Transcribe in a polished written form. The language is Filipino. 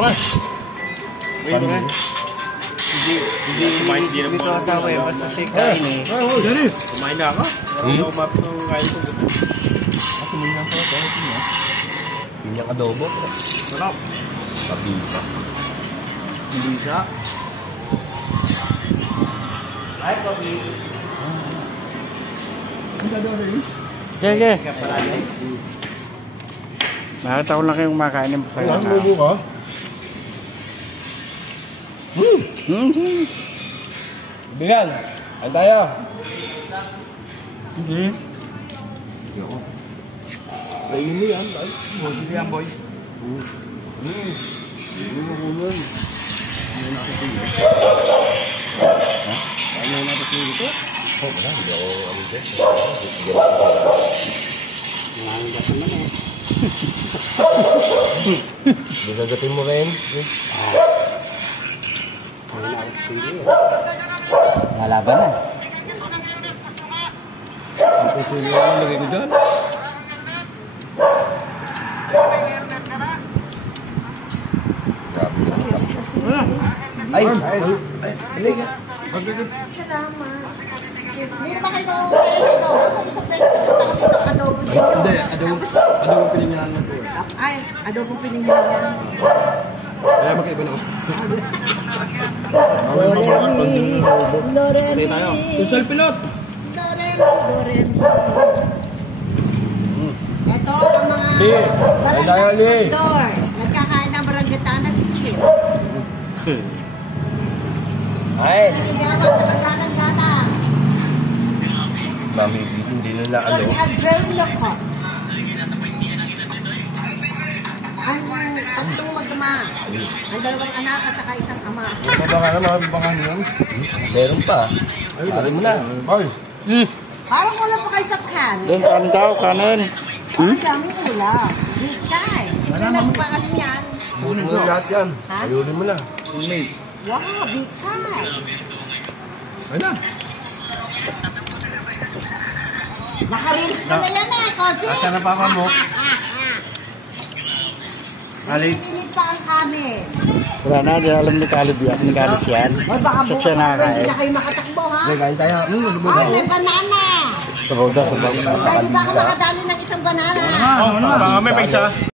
Wait, man. Hindi kumain din ang mga asawa eh. Basta siya kain eh. Kumain na ako. Hindi ako map ng kain ko. Kumain na ako. Pinyang adobo. Sarap. Pabisa. Bisa. Ay, papi. Sige. Nakita ko lang kayong kumakain ng pasaya na. Ano ka? Bigan, ay tayo. Hindi. Ay, ini yan. Sige yan, boy. Hindi mo kunan. Ano na kasi yun? Ha? Ano na kasi yun ito? Oh, wala. Hindi ako ano dyan. Nangangat na naman eh. Bigagatin mo rin. Lalaban na. Ang pusulo lang lagay ko dyan. Ay, halika. Hindi naman kayo isang peso adobo dito. Hindi, adobo pininyahan lang po eh. Ay, adobo pininyahan. Kaya magkaiba na ako. Doremi. tayo. Kusal pilot! Doremi. Ito ang mga barangay door. Nagkakain ng barangay at si Chip. Ay! Nakigawan, nakagalang-galang. Mami, hindi nila ano. Kasi Adreno ko. Ang tatlong mag-ama. Ang dalawang anak at saka isang ama. Baka na, mga yun. Meron pa. Ay, lari mo na. Ay. Parang wala pa kayo sa can. Doon, kanin daw, kanin. Ang daming ulam. Bikay. Sige, nagpaan yan. Ayunin mo lahat yan. Ha? Ayunin mo na. Wow, bikay. Ay na. Naka-reels na yan eh, kasi. Asa na papa mo? Naiinit pa ang kami. Wala na, di alam ni Caleb yan. Ni Caleb yan. Ay, baka So, siya nakakain. Hindi na kayo makatakbo, ha? Okay, kain tayo. Ay, may banana. Sabaw daw, sabaw. Pwede ba ako makadali ng isang banana? Baka may paisa.